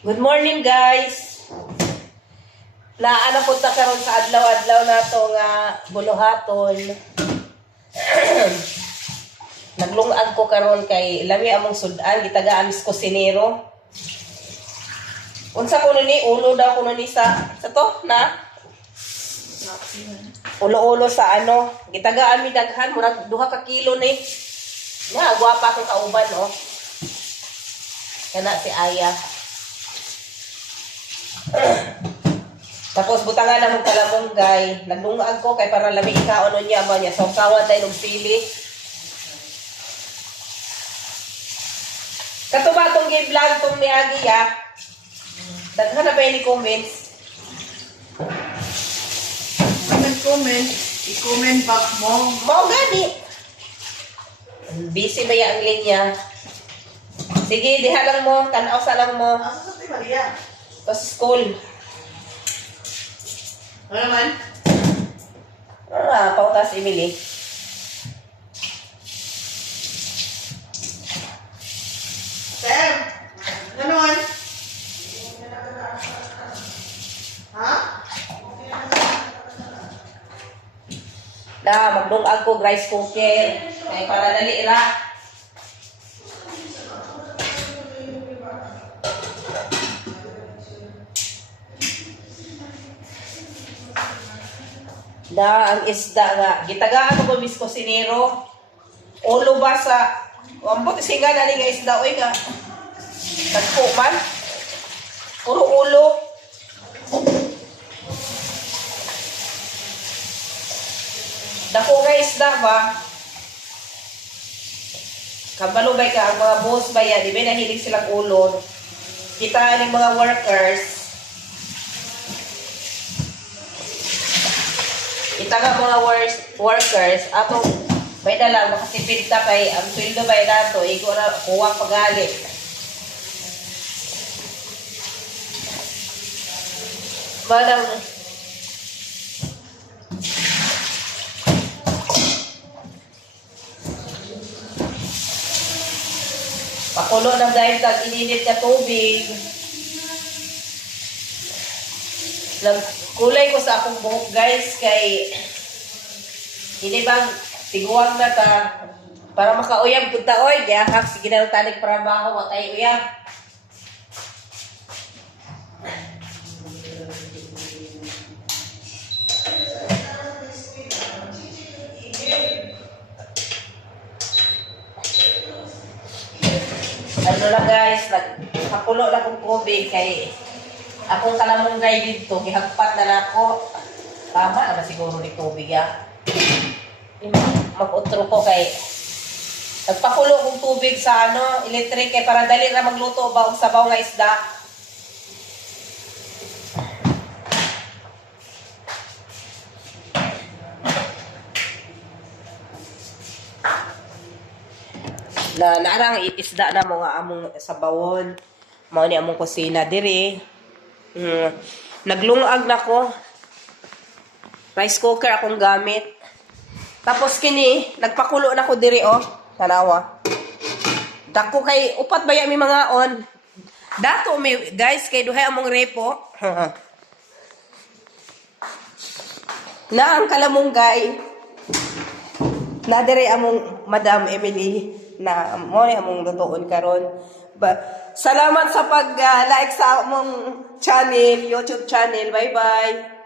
Good morning, guys. Naana po ta karon sa adlaw-adlaw nato nga buluhaton. Naglungag ko karon kay lami among sudan gitaga amis kusinero. Unsa kuno ni ulo daw kuno ni sa to na ulo-ulo sa ano gitaga ami daghan murag 2 ka kilo ni. Na gwapa ko kauban oh. Kana si Aya. Tapos butangan na mong kalamunggay. Naglungag ko kay para lami ikaon niya ba niya. So kawat tayo ng pili. Katuba itong vlog itong miagi ya. Daghan na ba yung comments? Comment. I-comment back mo. Mau gani. Busy ba yan ang linya? Sige, diha lang mo. Tanaw sa lang mo. Asa sa tayo, Maria? Tapos school. Ano naman? Pautas Emily. Sam! Ano naman? Ha? Magdungag ko rice cooker. Kaya para dali ra. Ang isda nga. Gitagaan ko bis kusinero. Ulo ba sa... Ambot singa na nga isda. Uy nga. Tagpo man. Puro ulo. Dako nga isda ba? Kabalo ba ka? Ang mga boss ba yan? Di ba nahilig silang ulo? Kita ng mga workers. Kita nga mga workers, atong may dala, makasipid ta kay ang sweldo ba nato, igo na kuwang pagalit. Manang pakulo na dahil tag ininit ka tubig. Kulay ko sa akong buhok guys kay hindi bang tiguang na ta para makauyab punta oy gahak sige na tanig para baho wa tay uyab. Ano na guys, nagpakulo na kong tubig kay akong kalamunggay dito, gihagpat na nako. Tama na siguro ni tubig ya. Mag-utro ko kay nagpakulo kong tubig sa ano, electric kay para dali na magluto ba og sabaw nga isda. Naarang isda na mo nga among sabawon. Mao ni among kusina diri. Naglungag na ko. Rice cooker akong gamit. Tapos kini, nagpakulo na ko diri oh. Tanawa. Dako kay upat baya mi mga on. Dato mi guys kay duhay among repo. Na ang kalamunggay. Na diri among Madam Emily na mo ni among lutoon karon. Salamat sa pag-like sa among channel, YouTube channel. Bye-bye.